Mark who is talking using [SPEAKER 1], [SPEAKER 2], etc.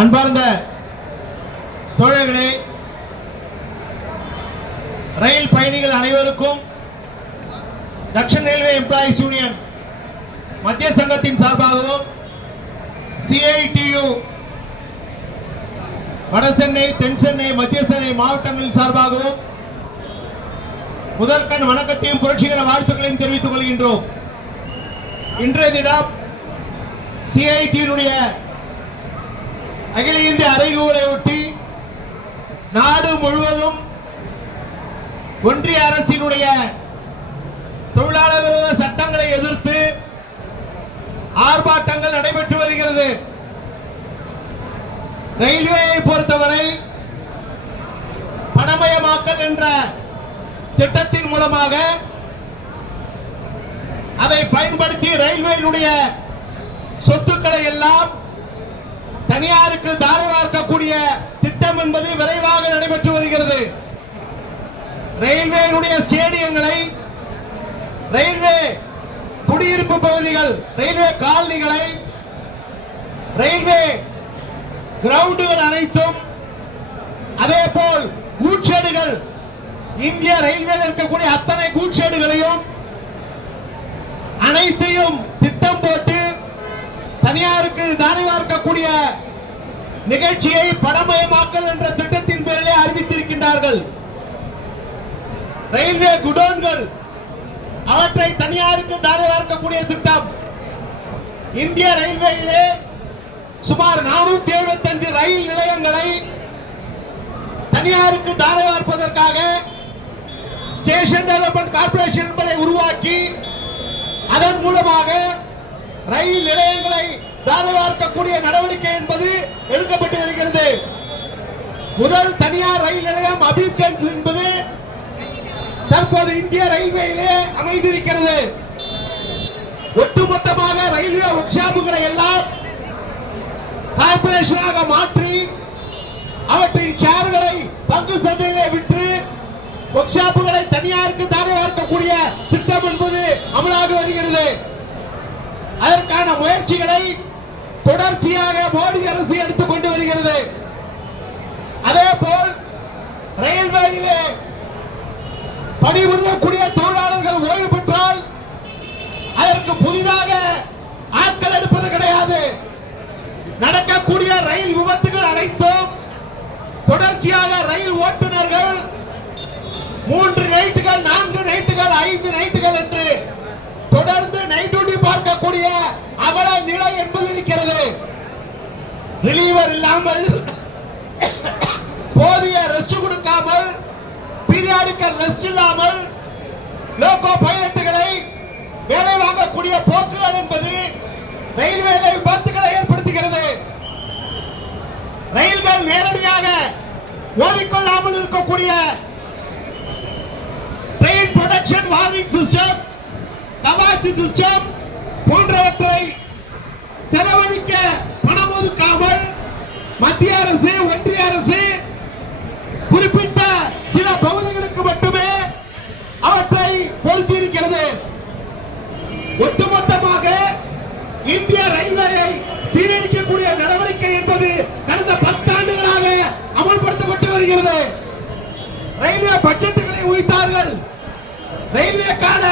[SPEAKER 1] அன்பார்ந்த தோழர்களே ரயில் பயணிகள் அனைவருக்கும் தக்ஷன் ரயில்வே எம்ப்ளாயிஸ் யூனியன் மத்திய சங்கத்தின் சார்பாகவும் சிஐடியு வட சென்னை தென் சென்னை மத்திய சென்னை மாவட்டங்களின் சார்பாகவும் முதற்கண் வணக்கத்தையும் புரட்சிகர வாழ்த்துக்களையும் தெரிவித்துக் கொள்கின்றோம். இன்றைய தினம் சிஐடியினுடைய அகில இந்திய அறைகூலை ஒட்டி நாடு முழுவதும் ஒன்றிய அரசினுடைய தொழிலாளர் விரோத சட்டங்களை எதிர்த்து ஆர்ப்பாட்டங்கள் நடைபெற்று வருகிறது. ரயில்வேயை பொறுத்தவரை பணமயமாக்கல் என்ற திட்டத்தின் மூலமாக அதை பயன்படுத்தி ரயில்வேயினுடைய சொத்துக்களை எல்லாம் தனியாருக்கு தாரை வார்க்கக்கூடிய திட்டம் என்பது விரைவாக நடைபெற்று வருகிறது. ரயில்வேயினுடைய ஸ்டேடியங்களை ரயில்வே குடியிருப்பு பகுதிகள் ரயில்வே காலனிகளை ரயில்வே கிரவுண்டுகள் அனைத்தும் அதே போல் கூட்சேடுகள் இந்திய ரயில்வேல இருக்கக்கூடிய அத்தனை கூட்சேடுகளையும் தனியாருக்கு தாரை நிகழ்ச்சியை படமயமாக்கல் என்ற திட்டத்தின் பேரிலே அறிவித்திருக்கின்றார்கள். ரயில்வே குடோன்கள் அவற்றை தனியாருக்கு தாரை வார்க்கக்கூடிய திட்டம். இந்திய ரயில்வேயிலே சுமார் நானூத்தி எழுபத்தி அஞ்சு ரயில் நிலையங்களை தனியாருக்கு தாரை வார்ப்பதற்காக ஸ்டேஷன் டெவலப்மெண்ட் கார்பரேஷன் என்பதை உருவாக்கி அதன் மூலமாக ரயில் நிலையங்களை தாரவார்க்கக்கூடிய நடவடிக்கை என்பது எடுக்கப்பட்டு வருகிறது முதல் தனியார் ரயில் நிலையம் அபிப்கஞ்ச் என்பது தற்போது இந்திய ரயில்வேயிலே அமைந்திருக்கிறது. ஒட்டுமொத்தமாக ரயில்வே ஒர்க் எல்லாம் கார்பரேஷனாக மாற்றி அவற்றின் ஷேர்களை பங்கு சந்தையிலே விற்று ஒர்க்ஷாப்புகளை தனியாருக்கு தாரை திட்டம் என்பது அமலாகி வருகிறது. அதற்கான முயற்சிகளை தொடர்ச்சியாக மோடி அரசு எடுத்துக் கொண்டு வருகிறது. அதே போல் ரயில்வேயிலே பணிபுரியக்கூடிய தொழிலாளர்கள் ஓய்வு பெற்றால் அதற்கு புதிதாக ஆட்கள் எடுப்பது கிடையாது. நடக்கக்கூடிய ரயில் விபத்துகள் அனைத்தும் தொடர்ச்சியாக ரயில் ஓட்டுநர்கள் மூன்று நைட்டுகள் நான்கு நைட்டுகள் ஐந்து நைட்டுகள் என்று தொடர்ந்து நைட் டியூட்டி பார்க்கக்கூடிய அவல நிலை என்பது இருக்கிறது. ரிலீவர் இல்லாமல் போதிய ரெஸ்ட் கொடுக்காமல் பீரியாடிக்கல் ரெஸ்ட் இல்லாமல் லோகோ பைலட்டுகளை வேலை வாங்கக்கூடிய போக்குகள் என்பது ரயில்வேல விபத்துகளை ஏற்படுத்துகிறது. ரயில்கள் நேரடியாக ஓடிக்கொள்ளாமல் இருக்கக்கூடிய train protection warning system Kavach system போன்றவற்றை செலவழிக்க பணம் ஒதுக்காமல் மத்திய அரசு ஒன்றிய அரசு குறிப்பிட்ட சில பகுதிகளுக்கு மட்டுமே அவற்றை பொருத்தியிருக்கிறது ஒட்டுமொத்தமாக இந்திய ரயில்வேயை சீரழிக்கக்கூடிய நடவடிக்கை என்பது கடந்த பத்தாண்டுகளாக அமல்படுத்தப்பட்டு வருகிறது. ரயில்வே பட்ஜெட்டுகளை உயிர்த்தார்கள் ரயில்வேக்கான